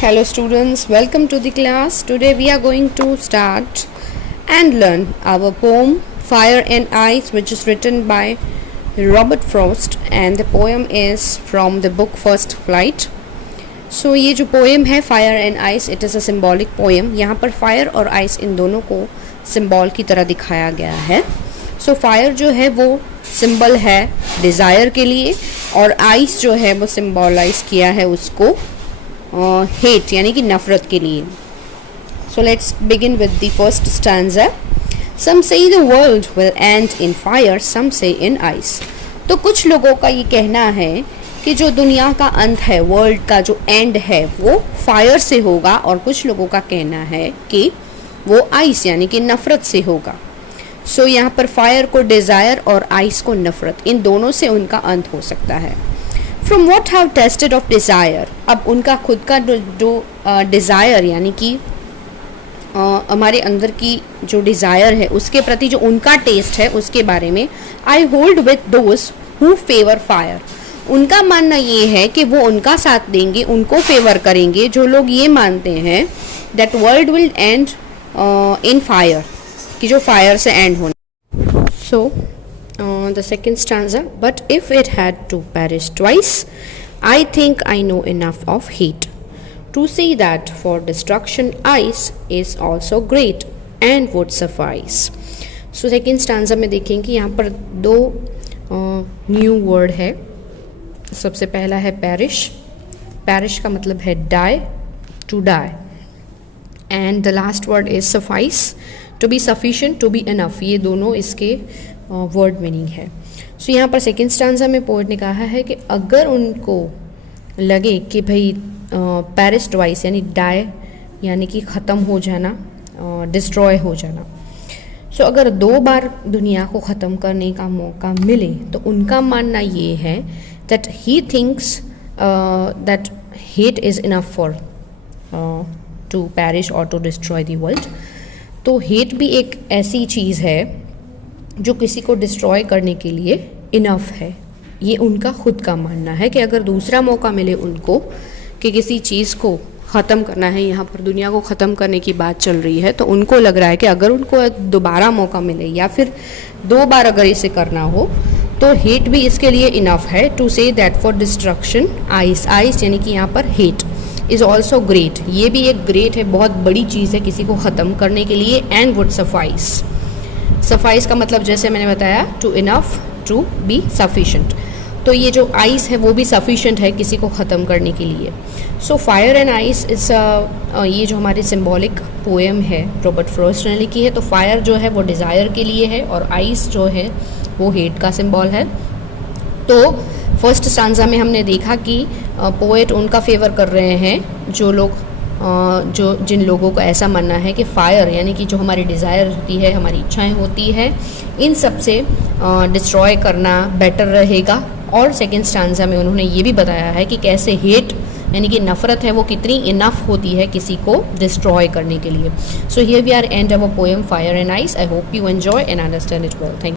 Hello students, welcome to the class. Today we are going to start and learn our poem Fire and Ice, which is written by Robert Frost, and the poem is from the book First Flight. So ये जो poem है Fire and Ice, it is a symbolic poem. यहाँ पर fire और ice इन दोनों को symbol की तरह दिखाया गया है. So fire जो है वो symbol है desire के लिए, और ice जो है वो symbolize किया है उसको हेट यानी कि नफरत के लिए. So let's begin with the first stanza. Some say the world will end in fire, some say in ice. तो कुछ लोगों का ये कहना है कि जो दुनिया का अंत है, वर्ल्ड का जो एंड है, वो फायर से होगा, और कुछ लोगों का कहना है कि वो आइस यानी कि नफरत से होगा. सो यहाँ पर फायर को डिज़ायर और आइस को नफरत, इन दोनों से उनका अंत हो सकता है. From what have tasted of desire, अब उनका खुद का जो डिज़ायर यानी कि हमारे अंदर की जो डिज़ायर है उसके प्रति जो उनका टेस्ट है उसके बारे में. I hold with those who favour fire, उनका मानना ये है कि वो उनका साथ देंगे, उनको फेवर करेंगे जो लोग ये मानते हैं that world will end in fire, कि जो फायर से एंड होना. सो the second stanza, but if it had to perish twice, I think I know enough of hate to see that for destruction ice is also great and would suffice. So second stanza में देखें कि यहाँ पर दो new word है. सबसे पहला है perish. perish का मतलब है die, to die, and the last word is suffice, to be sufficient, to be enough. ये दोनों इसके वर्ड मीनिंग है. सो यहाँ पर सेकेंड स्टांजा में पोएट ने कहा है कि अगर उनको लगे कि भाई पेरिश ट्वाइस यानी डाई यानी कि ख़त्म हो जाना, डिस्ट्रॉय हो जाना, सो अगर दो बार दुनिया को ख़त्म करने का मौका मिले तो उनका मानना ये है that he thinks that hate is enough for to perish और टू डिस्ट्रॉय द वर्ल्ड. तो हेट भी एक ऐसी चीज़ है जो किसी को डिस्ट्रॉय करने के लिए इनफ है. ये उनका खुद का मानना है कि अगर दूसरा मौका मिले उनको कि किसी चीज़ को ख़त्म करना है, यहाँ पर दुनिया को ख़त्म करने की बात चल रही है, तो उनको लग रहा है कि अगर उनको दोबारा मौका मिले या फिर दो बार अगर इसे करना हो तो हेट भी इसके लिए इनफ है. To say that for destruction ice, ice यानी कि यहाँ पर हेट इज़ ऑल्सो ग्रेट, ये भी एक ग्रेट है, बहुत बड़ी चीज़ है किसी को ख़त्म करने के लिए. एंड वुड सफाइस, सफाइस का मतलब जैसे मैंने बताया to enough, to be sufficient. तो ये जो आइस है वो भी सफिशेंट है किसी को ख़त्म करने के लिए. सो फायर एंड आइस इस ये जो हमारी सिंबॉलिक पोएम है रॉबर्ट फ्रॉस्ट ने लिखी है. तो फायर जो है वो डिज़ायर के लिए है और आइस जो है वो हेट का सिंबल है. तो फर्स्ट स्टांजा में हमने देखा कि पोएट उनका फेवर कर रहे हैं जो लोग जिन लोगों को ऐसा मानना है कि फायर यानी कि जो हमारी डिज़ायर होती है, हमारी इच्छाएं होती है, इन सब से डिस्ट्रॉय करना बेटर रहेगा. और सेकेंड स्टांजा में उन्होंने ये भी बताया है कि कैसे हेट यानी कि नफ़रत है वो कितनी इनफ होती है किसी को डिस्ट्रॉय करने के लिए. So here we are and our poem fire and ice. I hope you enjoy and understand it well. Thank you.